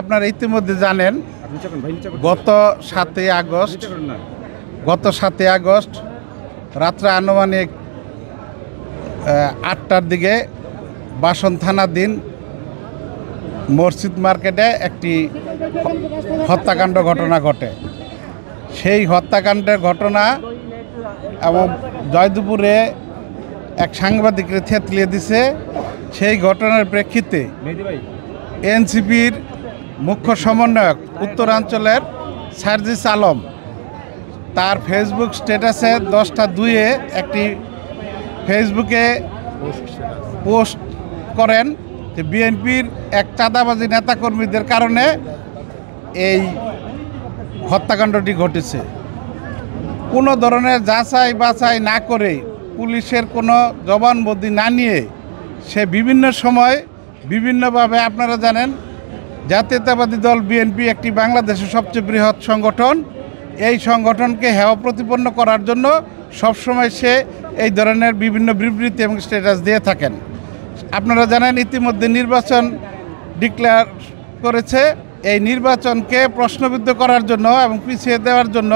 আপনারা ইতিমধ্যে জানেন গত 7ই আগস্ট রাত্রে আনুমানিক 8টার দিকে বাসন থানাধীন মসজিদ মার্কেটে একটি হত্যাকাণ্ড ঘটনা ঘটে। সেই হত্যাকাণ্ডের ঘটনা এবং জয়দেবপুরে এক সাংবাদিককে থেতলিয়ে দিছে। সেই ঘটনার প্রেক্ষিতে এনসিপির মুখ্য সমন্বয়ক উত্তরাঞ্চলের সার্জিস আলম তার ফেসবুক স্ট্যাটাসে 10টা 2-এ একটি ফেসবুকে পোস্ট করেন যে বিএনপির এক চাঁদাবাজি নেতাকর্মীদের কারণে এই হত্যাকাণ্ডটি ঘটেছে। কোনো ধরনের যাচাই বাছাই না করে, পুলিশের কোনো জবানবন্দি না নিয়ে সে বিভিন্ন সময় বিভিন্নভাবে, আপনারা জানেন জাতীয়তাবাদী দল বিএনপি একটি বাংলাদেশের সবচেয়ে বৃহৎ সংগঠন। এই সংগঠনকে হেয় প্রতিপন্ন করার জন্য সবসময় সে এই ধরনের বিভিন্ন বিবৃতি এবং স্ট্যাটাস দিয়ে থাকেন। আপনারা জানেন ইতিমধ্যে নির্বাচন ডিক্লেয়ার করেছে। এই নির্বাচনকে প্রশ্নবিদ্ধ করার জন্য এবং পিছিয়ে দেওয়ার জন্য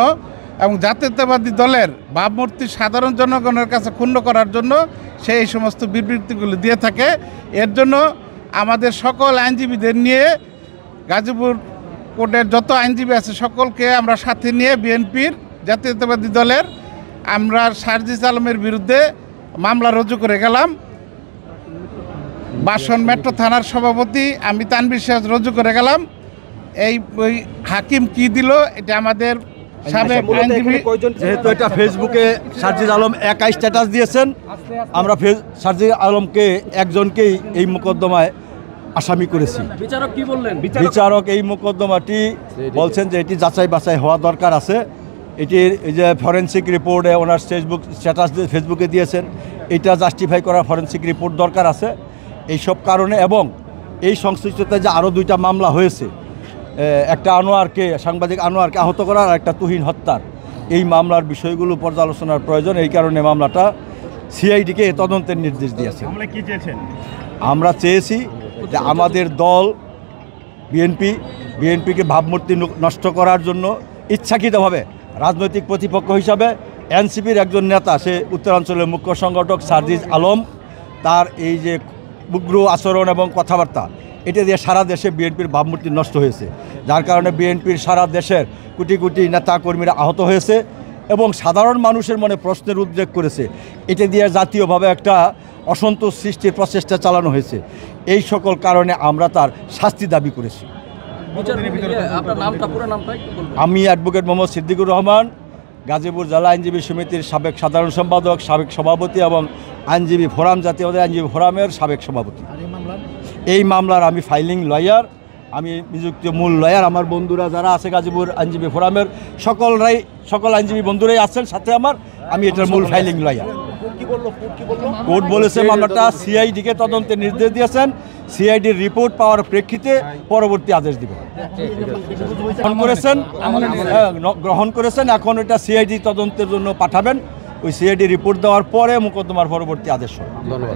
এবং জাতীয়তাবাদী দলের ভাবমূর্তি সাধারণ জনগণের কাছে ক্ষুণ্ণ করার জন্য সে এই সমস্ত বিবৃতিগুলো দিয়ে থাকে। এর জন্য আমাদের সকল আইনজীবীদের নিয়ে, গাজীপুর কোর্টের যত আইনজীবী আছে সকলকে আমরা সাথে নিয়ে বিএনপির জাতীয়তাবাদী দলের আমরা সার্জিস আলমের বিরুদ্ধে মামলা রুজু করে গেলাম। বাসন মেট্রো থানার সভাপতি আমি তানভীর সিরাজ রুজু করে গেলাম। এই হাকিম কি দিল এটা আমাদের সাবেক আইনজীবী, যেহেতু এটা ফেসবুকে সার্জিস আলম একাই স্ট্যাটাস দিয়েছেন, আমরা সার্জিস আলমকে একজনকেই এই মোকদ্দমায় আসামি করেছি। বিচারক কি বললেন? বিচারক এই মোকদ্দমাটি বলছেন যে এটি যাচাই বাছাই হওয়া দরকার আছে। এটির যে ফরেনসিক রিপোর্টে ওনার স্ট্যাটাস ফেসবুকে দিয়েছেন, এটা জাস্টিফাই করার ফরেনসিক রিপোর্ট দরকার আছে। এইসব কারণে এবং এই সংশ্লিষ্টতায় যে আরও 2টা মামলা হয়েছে, একটা সাংবাদিক আনোয়ারকে আহত করার আর একটা তুহিন হত্যার, এই মামলার বিষয়গুলো পর্যালোচনার প্রয়োজন। এই কারণে মামলাটা সিআইডিকে তদন্তের নির্দেশ দিয়েছে। আমরা চেয়েছি যে আমাদের দল বিএনপিকে ভাবমূর্তি নষ্ট করার জন্য ইচ্ছাকৃতভাবে রাজনৈতিক প্রতিপক্ষ হিসাবে এনসিপির একজন নেতা, সে উত্তরাঞ্চলের মুখ্য সংগঠক সার্জিস আলম, তার এই যে উগ্র আচরণ এবং কথাবার্তা, এটা দিয়ে সারা দেশে বিএনপির ভাবমূর্তি নষ্ট হয়েছে। যার কারণে বিএনপির সারা দেশের কোটি কোটি নেতা কর্মীরা আহত হয়েছে এবং সাধারণ মানুষের মনে প্রশ্নের উদ্রেক করেছে। এটা দিয়ে জাতীয়ভাবে একটা অসন্তোষ সৃষ্টির প্রচেষ্টা চালানো হয়েছে। এই সকল কারণে আমরা তার শাস্তি দাবি করেছি। আমি অ্যাডভোকেট মোহাম্মদ সিদ্দিকুর রহমান, গাজীপুর জেলা আইনজীবী সমিতির সাবেক সাধারণ সম্পাদক, সাবেক সভাপতি এবং আইনজীবী ফোরাম, জাতীয়তাবাদী আইনজীবী ফোরামের সাবেক সভাপতি। এই মামলার আমি ফাইলিং লয়ার, আমি নিযুক্ত মূল লয়ার। আমার বন্ধুরা যারা আছে গাজীপুর আইনজীবী ফোরামের সকল আইনজীবী বন্ধুরাই আছেন সাথে আমি এটার মূল ফাইলিং লয়ার। কোর্ট বলেছে মামলাটা সিআইডিকে তদন্তের নির্দেশ দিয়েছেন। সিআইডির রিপোর্ট পাওয়ার প্রেক্ষিতে পরবর্তী আদেশ দিবেন গ্রহণ করেছেন। এখন এটা সিআইডি তদন্তের জন্য পাঠাবেন। ওই সিআইডি রিপোর্ট দেওয়ার পরে মোকদ্দমার পরবর্তী আদেশ হবে। ধন্যবাদ।